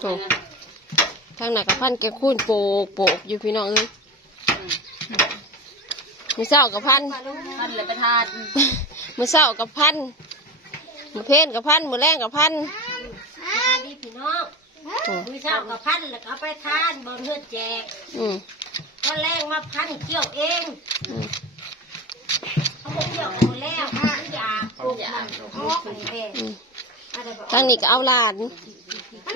โถทางหนักกับพันแกคูนโปกโปกอยู่พี่น้องเอ้ยมือเศร้ากับพันพันเลยประทานมือเศร้ากับพันมือเพลนกับพันมือแรงกับพันดีพี่น้องโอ้มือเช้ากับพันแล้วก็เอาไปทานบนเฮือแจกอืมก็แรงมาพันเกี่ยวเองอืมเขาบอกเกี่ยวโอแล้วพันยาปลูกมันเขาบอกเป็นเพศอืมอะไรบอกทางนี้ก็เอาหลาน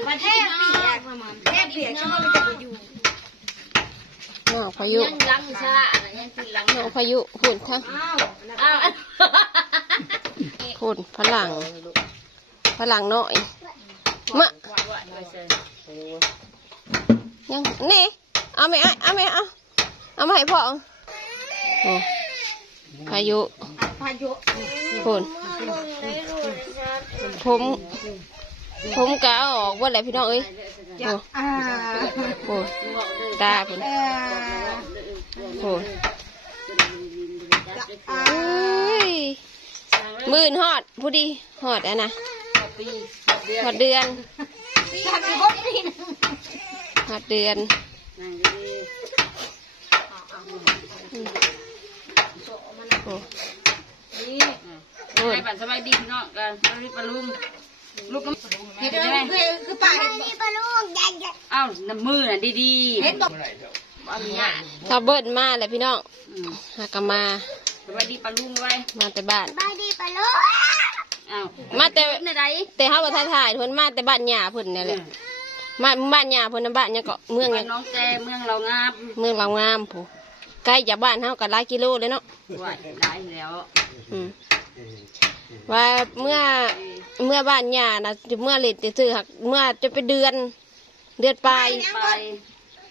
ประเทศเปียกประเทศเปียกช่วงจะไปอยู่น้องพายุยังลังชะอะยังกินลังน้องพายุหุ่นทั้งอ้าวหุ่นพลังพลังน้อยมะยังนี่เอาไหมเอาไหมเอาเอามาให้พ่อโอ้พายุพายุหุ่นผม ผมกะเอาออกว่าอะไรพี่น้องเอ้ยโอ้อ่าโหตาพุ่นโหเอ้ยหมื่นฮอดผู้ดีฮอดอะนะฮอดเดือนอยากจะบดนี่ฮอดเดือนโอ้โหให้บัตรสบายดีพี่น้องกันสบายดีปลา ลุงลูกก็เห็นไหมคือคือป่าเห็นบ่เอ้าน้ำมือน่ะดีเห็นบ่ๆอันนี้ถ้าเบิดมาเลยพี่น้องอืมหากะมาสบายดีปลาลุงไว้มาแต่บ้านบายดีป่าลูกเอ้ามาแต่เป็นอะไรแต่เฮาบ่ทันถ่ายเพิ่นมาแต่บ้านหญ้าเพิ่นนี่แหละมาบ้านหญ้าเพิ่นน่ะบ้านหยังเก็เมืองหบ้ายันงน้องแจเมืองเรางามเมืองลาวงามผู้ใกล้จากบ้านเฮาก็หลายกิโลเลยเนาะ ไหวหลายแล้วอืม ว่าเมื่อเมื่อบ้านหญ้านะเมื่อเล็ดซื่อๆหักเมื่อจะไปเดือน เดือนปลายไป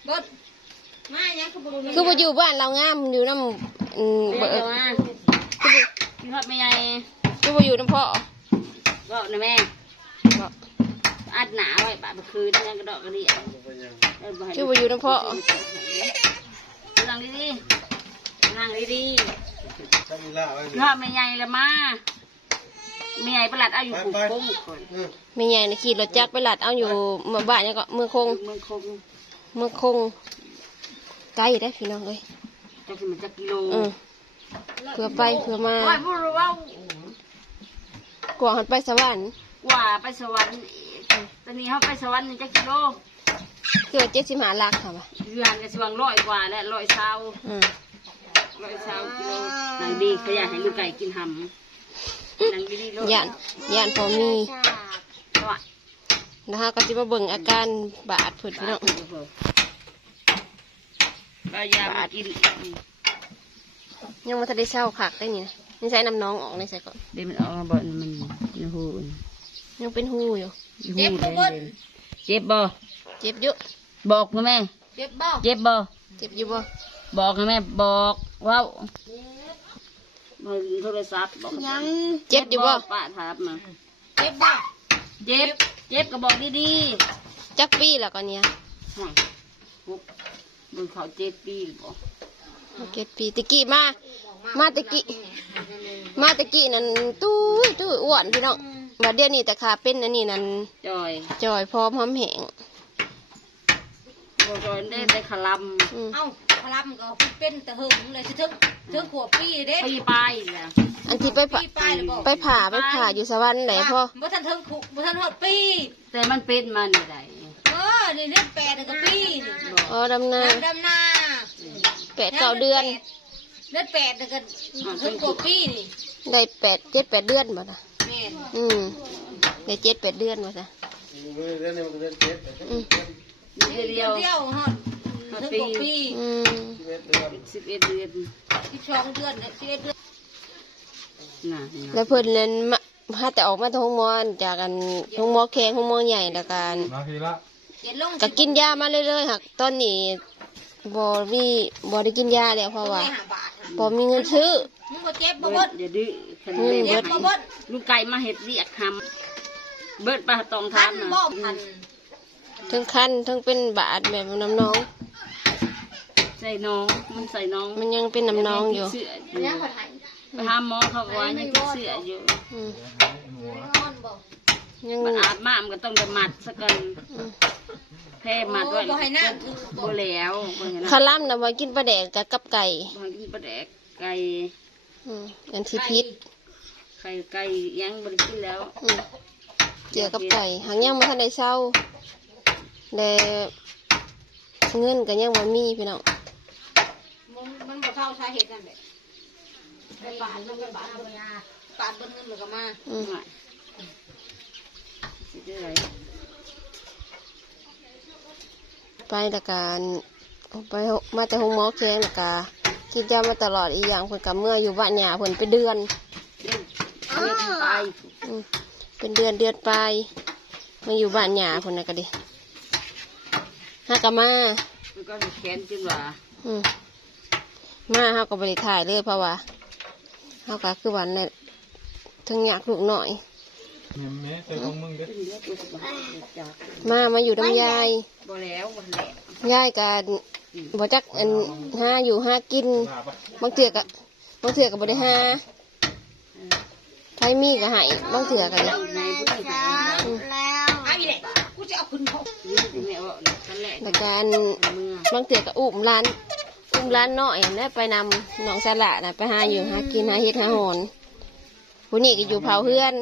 บดมายังคือบ่รู้คือบ่อยู่บ้านเรางามอยู่น้ำอืมเดี๋บ่ยวเอิ้นมาพี่ฮอดไม่ใหญ่คือบ่อยู่น้ำพ่อก็นะแม่บ่อัดหนาไว้ปะเมื่อคืนยังกระดอกกระเดี่ยคือบ่อยู่น้ำพ่อนั่งดีๆนั่งดีๆพี่ฮอดไม่ใหญ่ละมา ไม่ใหญ่ประหลัดเอาอยู่ผูกโป้งคนแม่ใหญ่น่ะขี่รถจักรไปลัดเอาอยู่เมื่อบ้านหยังก็เมืองคงเมืองคงเมืองคงไกลได้อพี่น้องเอ้ยจะกินมันจะกิโลเออเพื่อไปเพื่อมาว่าพูดว่ากว่าหันไปสวรรค์ว่าไปสวรรค์อีกตอนนี้เขาไปสวรรค์นี่จะกิโลเกิดเจ็ดสิบห้าลักค่ะว่ะเรือนกระชวงร้อยกว่าและร้อยเช้าอืมร้อยเช้ากิโลนางดีขยันให้ลูกไก่กินหำ นางดีดีโลดย่านย่านพอมีว่านะคะก็จะมาเบิ่งอาการบาดเพิ่นพี่น้องก็ยามากินยังมาทันได้เศร้าคักได้นี่นะนี่ใส่น้ำน้องออกในใส่ก่อน เดี๋ยวมันออกมาบ่นมันมันหูยังเป็นหูอยู่เจ็บบ่เจ็บบ่เจ็บอยู่บอกนะแม่ เจ็บบ่เจ็บบ่เจ็บอยู่บ่บอกนะแม่ บอกว้า วมึงโทรศัพท์บอกยังเจ็บอยู่บ่ป้าถามมาเจ็บบ่เจ็บ เจ็บก็บอกดีจักปีแล้วก็เนี่ยๆห่วยปุ๊บมึงเขาเจ็บปีหรือเปล่าเจ็ดปีตะกี้มา มาตะกี้มาตะกี้นั่นตู้ยตู้ยอ้วนพี่น้องว่าเดี๋ยวนี้แต่ขาเป็นอันนี้นั่นจอยจอยพร้อมหอมแหงบอกจอยได้ได้ขลอืมเอ้า พลัมก็เป็นตะหึงเลยสิถึงถึงขวบปีเด้ปีปลายอันที่ไปผ่าปีป้ายเลยบอกไปผ่าไปผ่าอยู่สวรรค์ไหนพ่อบ่ทันถึงขวบบ่ทันฮอดปีแต่มันเป็นมานี่ไดเออนี่เดือนแปดนี่ก็ปีนี่อ๋อดำนาดำนาแปดเก้าเดือนเดือนแปดนี่ก็ถึงขวบปีนี่ได้แปดเจ็ดแปดเดือนบ่นะอืมได้เจ็ดแปดเดือนบ่นะอืมเดียวเดียวฮอ ดถึงขวบปีอืมสิบเอ็ดเดือนที่สองเดือนเนี่ยสิบเอ็ดเดือนน่ะนี่แล้วเพิ่นนั้นมาพาแต่ออกมาทางหมอจากกันทางหมอแข็งทางหมอใหญ่แล้วกันมาทีละเจ็ดลงก็กินยามาเรื่อยๆค่ะตอนนี้บ่มีบ่ได้กินยาแล้วเพราะว่าไม่หาบาทบ่มีเงินซื้อ มึงบ่เจ็บบ่เบิเบิดดเดี๋ยวดื้อคันอืมเล่นเจ็บบ่เบิดลูกไก่มาเห็ดเรียกคำเบิดปลาตองทัทานนบ่นะทัน ทั้งคันทั้งเป็นบาดแบบน้ำน้อง ใส่น้อง มันใส่น้องมันยังเป็นน้ำน้องอยู่เสื้ออยู่ไปหาหมอเขาก็ว่ายังติดเสื้ออยู่อืมนอนบ่ยังมันอาบมามันก็ต้องได้มัดสักกันอืมแพ้มัดไว้บ่ให้น้บ่แล้วบ่เห็นนะคาล่ำนะมากินปลาแดกกับกับไก่บ่ให้กินปลาแดกไก่อืมอันที่พิษไข่ไก่ยังบ่ได้กินแล้วอืมเจอกับไก่หางยังมาทันได้เศร้าแต่เงินก็ยังบ่มีพี่น้องมันมันบ่เท่า สาเหตุนั่นแหละไปบาทมันไปบาทเอาไปาบาทเบิ่งเงินแล้วก็มาอืมสิได้ไรไปแต่การไปมาแต่หงหมอแข้งล้วกาคิดยามาตลอดอีกอย่างเพิ่นกับเมื่ออยู่บ้านหยาเพิ่นไปเดือนเล่นเล่นไปเป็นเดือนเดือนไปมาอยู่บ้านหยาเพิ่นน่ะก็ดิฮากะมามันก็แขนจึงว่าอืม มาเฮาก็บ่ได้ถ่ายเลยเพราะว่าเฮาก็คือวันนี้ทั้งอยากลูกหน่อยแม่แต่ของมึงเด้อขึ้นเยอะตัวบ่จากมามาอยู่น้ำยายบ่แล้วบ่แล้วยายกันบ่จักอันห้าอยู่ห้ากินลาปะบางเถื่อก็บางเถื่อก็บ่ได้ห้าไผมีก็ให้บางเถื่อก็ได้ในผู้ที่หาเอาอีแหละกูจะเอาขึ้นเขาแม่ว่ากันแหละแต่การเมื่อบางเถื่อก็อุ้มร้านอุ้ มร้านน้อยแล้วไปนำน้องสละนะไปหาอยู่หากินหาเฮ็ดหาหอนผู้นี้ก็อยู่เผาเฮือน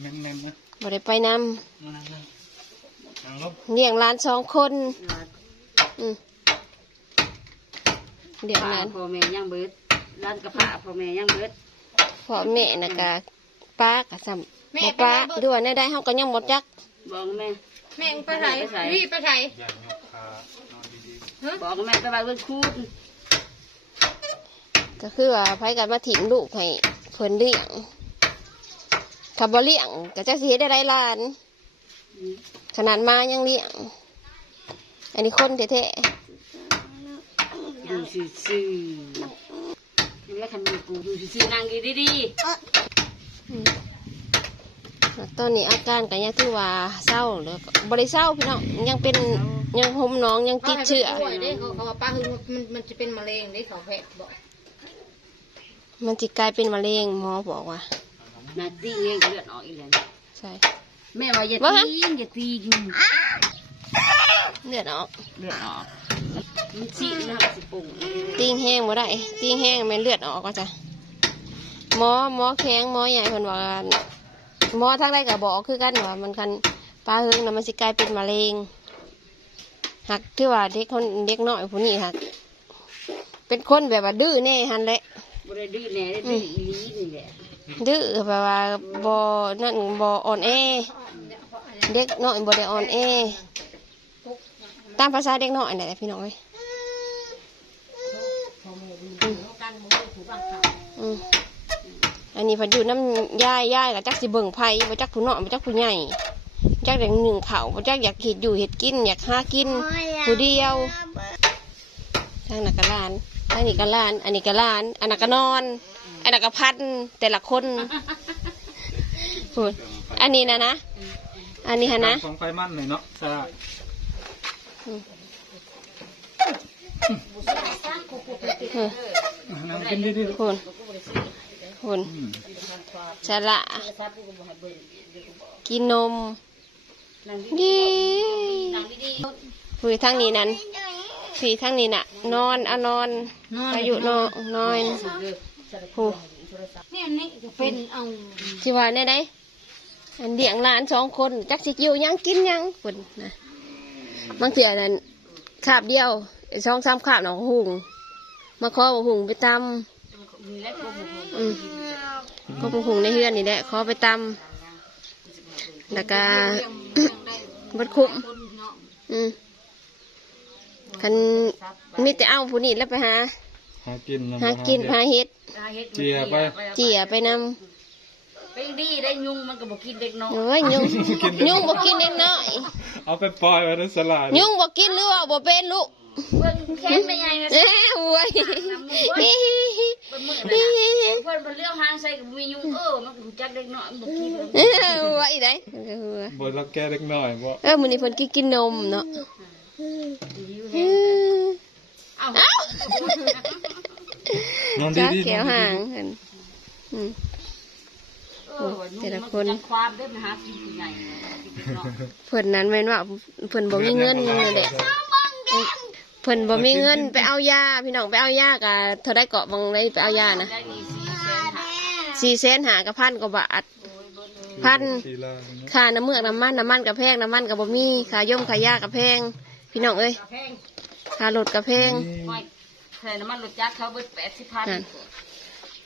แม่นมนะบ่ได้ไปนำมานั่งนั่งนั่งลงเลี้ยงร้านสองคนอืมเดี๋ยวนั้นพ่อแม่ยังเบิดร้านกระเพาะพ่อแม่ยังเบิดพ่อแม่นะก็ป้าก็ซ้ำบ่ป้าด้วยในได้เฮาก็ยังบ่จักบอกแม่แม่งไปไหนรีบไปไหน อย่ายกขานอนดี บอกแม่ไปว่าเบิดคูดก็คือว่าไผกันมาถิ่มลูกให้เพิ่นเลี้ยงถ้าบ่เลี้ยงก็จะสิเฮ็ดได้หลายล้าน ขนาดมายังเลี้ยง อันนี้คนแท้ดูซื่อๆแล้วคันมีกูดูซื่อๆนั่งดีๆอืมแล้วตอนนี้อาการก็ยังถือว่าเศร้าแล้วก็บ่ได้เศร้าพี่น้องยังเป็น ยังห่มน้องยังติดเชื้อป่วยเด้เขาเขาว่าป้าคือมันมันจะเป็นมะเร็งเด้เขาแพทย์บอกมันสิกลายเป็นมะเร็งหมอบอกว่าๆนาตีเองก็เลือดออกอีกแล้วใช่ แม่ว่าอย่าว่าไงตีอย่าตีเลือดออกเลือดออกมันฉีดแล้วสิปุ่งตีงแห้งบ่ได้ตีงแห้งแม่นเลือดออกก็จ้ะหมอหมอแข็งหมอใหญ่เพิ่นว่าหมอทั้งใดก็บอกคือกันว่ามันคันปลาเฮงน่ะมันสิกลายเป็นมะเร็ง หักที่ว่าเด็กคนเด็กน้อยผู้นี้หักเป็นคนแบบว่าดื้อแน่หันแหละบ่ได้ดื้อแน่ได้ดื้ออีหลีนี่แหละดื้อแบบว่าบ่นั่นบ่อ่อนแอเด็กน้อยบ่ได้อ่อนแอตามภาษาเด็กน้อยนั่นแหละพี่น้องเอ้ยอืมอืมอันนี้เพออยู่น้ำย่ายย่ายกับจักสิเบิ่งไผ่บ่จักผู้น้อยบ่จักผู้ใหญ่ จักอย่างหนึ่งเขาบ่จักอยากเห็ดอยู่เห็ดกิน อยากหากินผู้เดียวทางนักกะลานทางนี้กะลาน อันนี้กะลาน อันนั้นก็นอน อันนั้นก็พันแต่ละคนพูดอันนี้นะนะ อันนี้ฮะนะของไฟมันหน่อยเนาะซาเออนั่งกินดีๆลูกคุณคุณอืมสละกินนม ดีคุยทั้งนี้นั้นสีทั้งนี้น่ะ นอนเอานอนอายุนอนนอนผู้เนี่ยนี่จะเป็นเอาที่ว่าเนี่ยได้อันเลี้ยงหลานสองคนจักสิอยู่หยังกินหยังคุณนะบางเทีนั้นขาบเดียวช่องสามขาบหนองหุงมาขอบอกหุงไปตำอืม ก็บอกหุงในเฮือนนี่แหละขอไปตำ แล้วก็บัดคุ้มอืมคันมีแต่เอาผู้นี้แล้วไปหา หากินำหากินหาเฮ็ด เจียไปเจียไปนไปดีได้ยุงมันก็บ่กินเด็กน้อำยเอ้ยยุงยุงบ่กินเล็กน้อยเอาไปปล่อยไว้ในสลาดยุงบ่กินหรือว่าบ่เป็นลูกเพิ่นแค้นไม่ใหญ่นะเอ้ยโว้ยเพิ่ นมื้อน่ะเพิ่นเพิ่นเลี้ยวหางใส่ก็บ่มียุงเออมันก็รู้จักเด็กน้อยมันบ่กินเอ้ยโว้ยได้บนรักแกเล็กน้อยบ่เออมื้อนี้เพิ่นกินกินนมเนาะเออเอ้าเอ้านอนจ้าดีๆแขวนอนหาดีงเพิ่นอืมเออว่านุ่มมันจะความได้มาหากินผู้ใหญ่เนาะเพิ่นนั้นแม่นว่าเพิ่นบ่มีเงินนั่นแหละ เพิ่นบ่มีเงินไปเอายาพี่น้องไปเอายากะเท่าได้เกาะบังเลยไปเอายานะได้นี่สี่แสนหาสี่แสนหากับพันกว่าบาท พันทีละเนาะค่าน้ำเมือกน้ำมันน้ำมันกับแพงน้ำมันกับบ่มีค่าย่มค่ายากับแพง พี่น้องเอ้ยแพงค่ารถกับแพงไม่ใส่น้ำมันรถจักรเขาเบิดแปดสิบพันนั่น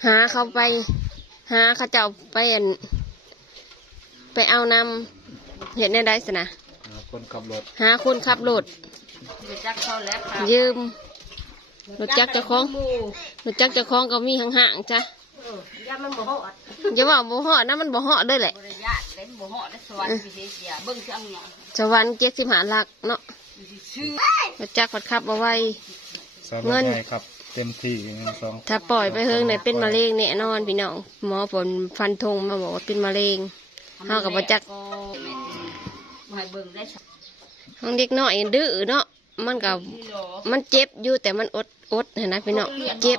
หาเขาไป หาเขาเจ้าไปอันไปเอานำเห็นได้ได้สินะหาคนขับรถหาคนขับรถ รถจักรเขาแล้วค่ะยืมรถจักรเจ้าของรถจักรเจ้าของก็มีห่างๆจ้ะเออยามันบ่ฮอดอย่าว่าบ่เหาะนะมันบ่เหาะเด้วยแหละบริญาตเล่นบ่เหาะได้สวรรค์พิเศษเบิ่งสิเอาหยังสวรรค์เจ็ดสิบหาหลักเนาะชื่อรถจักรผัดขับเอาไว้สาวรเงิถนใหญ่ครับเต็มที่เงินสองถ้าปล่อยไปเฮิงเนี่ยเป็นมะเร็งแน่นอนพี่น้องหมอผลฟันธงมาบอกว่าเป็นมะเร็งเฮากับบ่จักบ่ให้เบิ่งได้สักห้องเด็กน้อยดื้อเนาะ มันก็ทีโลมันเจ็บอยู่แต่มันอดอดเห็นนะพี่น้องเจ็บ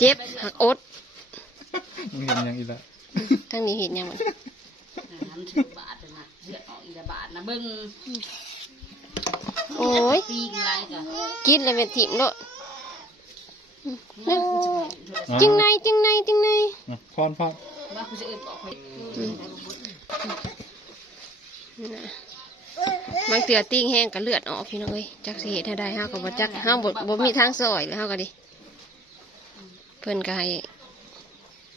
เจ็บหักอดมึงเห็นยังอีกละทั้งนี้เห็นยังมันน้ำสิบบาทนะเลือดออกอีกละบาทนะเบิ่งโอ้ยปีกไรจ้ะกินเลยเป็นถิ่มโลดจึงในจึงในจึงในอะพรพรว่าคุณจะเอิ้นบอกไป บางเตือติ้งแห้งกับเลือดออกพี่น้องเอ้ยจักสิเหตุให้ได้ห้ากับบจักห้าบ่บ่มีทางซอยแล้วห้าก็ดิเพิ่นก็ให้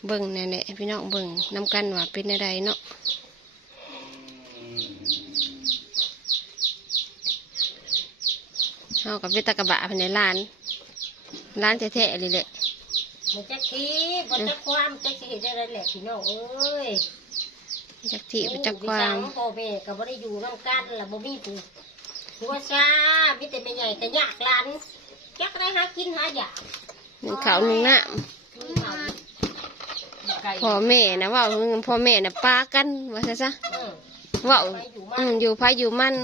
เบิ่งแน่แหละพี่น้องเบิ่งนำกันว่าเป็นใดเนาะเฮากับเวตากระบะภายในร้าน ร้านแท้ๆเลยแหละมันจะคิดมันจะความจะสิเฮ็ดได้แหละพี่น้องเอ้ย จักที่ไปจักความพ่อแม่ก็บ่ได้อยู่นำกันล่ะบ่มีผู้หัวซามีแต่แม่ใหญ่ก็ยากหลานจักได้หากินหาอยากหนึ่งขาวหนึ่งน้มีเขาไก่ำพ่อแม่นะเว่าพ่อแม่นะปากันว่าซะซะเออเว่าไปอยู่มาอืมอยู่พายอยู่มัน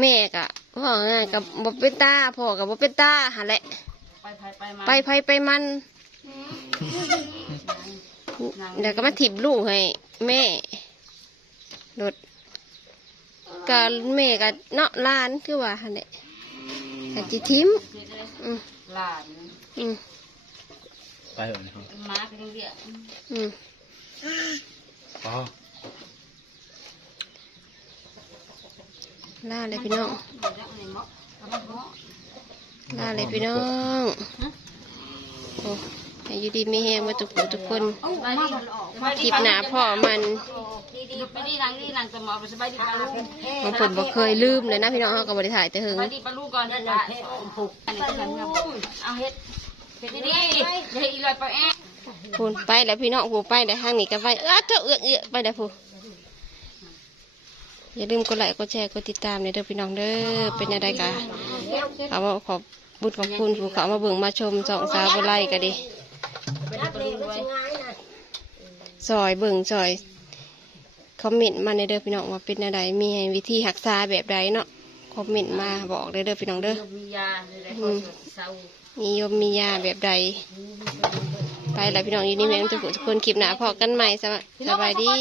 แม่กะว่าง่ายกับบ่เป็นตาพ่อกับบ่เป็นตาหาแหละไปไปไปมาไปไผไปมันเดี๋ยวก็มาถิบลูกให้แม่รถกับแม่กับเนาะหลานคือว่าหั่นแหละแต่จิทิมอืมหลานอืมไปเหรอเนี่ยครับมาเป็นเรียกอืมอ๋อลาเลยพี่น้องบ่จักในหม้อเอามาหม้อลาเลยพี่น้องโอ้ ให้อยู่ดีไม่แห้งมาทุกคนทุกคนไปดิไปดิคลิปหนาพ่อมันไปดินางนี่นางจะมาไปสบายดีปลาลูกบางคนบอกเคยลืมเลยนะพี่น้องเขาก็บริถ่ายแต่หึงไปดิปลาลูกก่อนนั่นปน่ะลาแพ้สองผูกอันนี้ก็ทำงานเอาเฮ็ดเฮ็ดดีๆอย่าให้อีลอยไปแอะพูนไปแล้วพี่น้องผูไปแต่ทางนี้ก็ไปเออเจ้าเอื้อเอื้อไปแต่ผูอย่าลืมกดไลค์กดแชร์กดติดตามในเด้อพี่น้องเด้อเป็นยังไงกะเขาว่าขอบบุญขอบคุณผู้เขามาเบิ่งมาชมสองสาวบไลก็ดี รับเลยมันสิง่ายนะซอยเบิ่งซอยคอมเมนต์มาในเด้อพี่น้องว่าเป็นยังไงมีให้วิธีหักษาแบบใดเนาะคอมเมนต์มาบอกเลยเด้อพี่น้องเด้อมียาเลยคนเศร้านิยมมียาแบบใดไปแล้วพี่น้องอยู่นี่แม่งทุกคนทุกคนคลิปหนาพอกันใหม่สวัสสบายดี